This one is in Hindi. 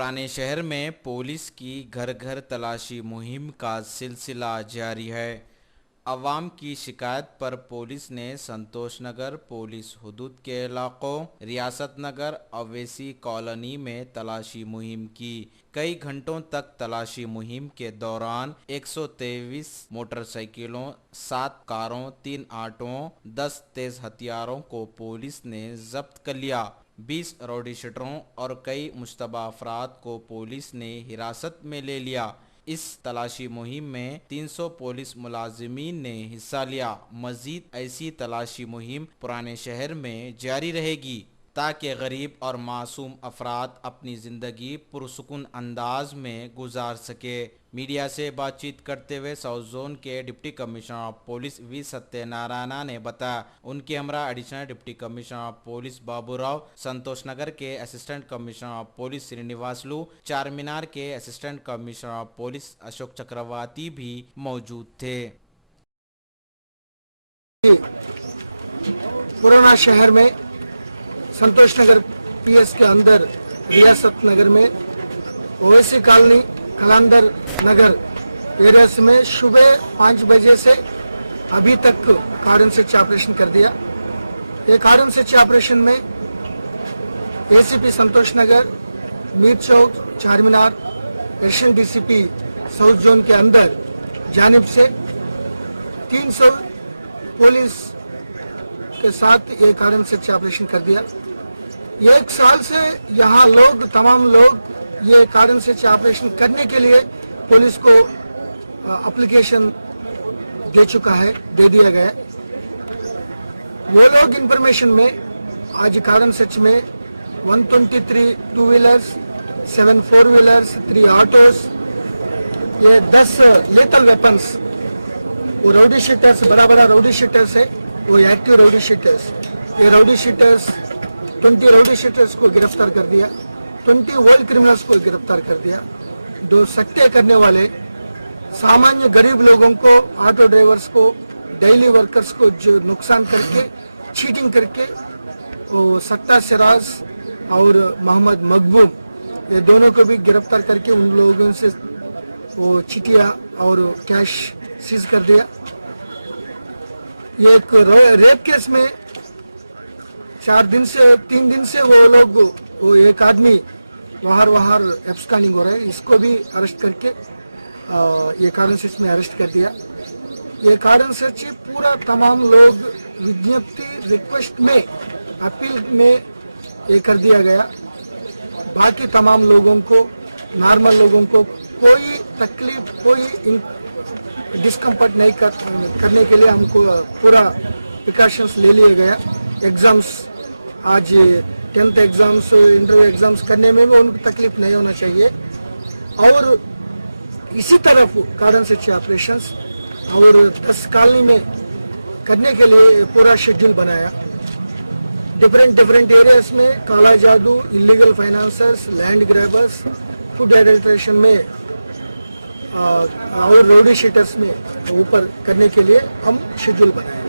पुराने शहर में पुलिस की घर घर तलाशी मुहिम का सिलसिला जारी है। अवाम की शिकायत पर पुलिस ने संतोष नगर पुलिस हुदूद के इलाकों, रियासत नगर, अवैसी कॉलोनी में तलाशी मुहिम की। कई घंटों तक तलाशी मुहिम के दौरान 123 मोटरसाइकिलों, 7 कारों, 3 ऑटोओं, 10 तेज हथियारों को पुलिस ने जब्त कर लिया। 20 रौडी शीटरों और कई मुश्तबा अफराद को पुलिस ने हिरासत में ले लिया। इस तलाशी मुहिम में 300 पुलिस मुलाजिमीन ने हिस्सा लिया। मजीद ऐसी तलाशी मुहिम पुराने शहर में जारी रहेगी ताकि गरीब और मासूम अफराद अपनी ज़िंदगी पुरसुकून अंदाज में गुजार सके। मीडिया से बातचीत करते हुए साउथ जोन के deputy commissioner of police V Satyanarayana ने बताया, उनके हमरा additional deputy commissioner of police Baburao, Santosh Nagar के assistant commissioner of police Srinivasulu, Charminar के assistant commissioner of police Ashok Chakravarthy भी मौजूद थे। पुराना शहर में संतोष नगर पीएस के अंदर रियासत नगर में ओवैसी कॉलोनी, कलांदर नगर एरियास में सुबह 5 बजे से अभी तक कार्डन सर्च ऑपरेशन कर दिया। ये कार्डन सर्च ऑपरेशन में एसीपी संतोष नगर, मीर चौक, चार मीनार, एडिशनल डीसीपी साउथ जोन के अंदर जानिब से 300 पुलिस के साथ ये कार्डन सर्च ऑपरेशन कर दिया। 1 साल से यहाँ तमाम लोग ये कार्डन सर्च ऑपरेशन करने के लिए पुलिस को एप्लीकेशन दे दिया गया। वो लोग इंफॉर्मेशन में आज कार्डन सर्च में 123 टू व्हीलर्स, 7 4 व्हीलर्स, 3 ऑटोस, ये 10 लेथल वेपन्स, वो राउडी शीटर्स, बड़ा राउडी शीटर्स है, वो एक्टिव राउडी शीटर्स, ये राउडी शीटर्स 20 राउडी शीटर्स को गिरफ्तार कर दिया, 20 वर्ल्ड क्रिमिनल्स को गिरफ्तार कर दिया। 2 सट्टे करने वाले सामान्य गरीब लोगों को, ऑटो ड्राइवर्स को, डेली वर्कर्स को जो नुकसान करके, चीटिंग करके, वो सट्टा सिराज और मोहम्मद मकबूम, ये दोनों को भी गिरफ्तार करके उन लोगों से वो चिटिया और कैश सीज कर दिया। ये एक रेप केस में 3 दिन से वो एक आदमी वहार एब्सकॉन्डिंग हो रहा है, इसको भी अरेस्ट करके ये कार्डन सर्च में अरेस्ट कर दिया। ये कार्डन सर्च पूरा तमाम लोग विज्ञप्ति रिक्वेस्ट में, अपील में ये कर दिया गया। बाकी तमाम लोगों को, नॉर्मल लोगों को कोई तकलीफ, कोई डिस्कम्फर्ट नहीं करने के लिए हमको पूरा प्रिकॉशंस ले लिए गया। एग्ज़ाम्स आज 10th एग्ज़ाम्स, इंटरव्यू एग्ज़ाम्स करने में भी उनको तकलीफ नहीं होना चाहिए। और इसी तरफ कार्डन सर्च ऑपरेशंस और 10 कॉलोनी में करने के लिए पूरा शेड्यूल बनाया। डिफरेंट एरियाज में काला जादू, illegal financiers, land grabbers, food adulteration में और राउडी शीटर्स में ऊपर करने के लिए हम शेड्यूल बनाए।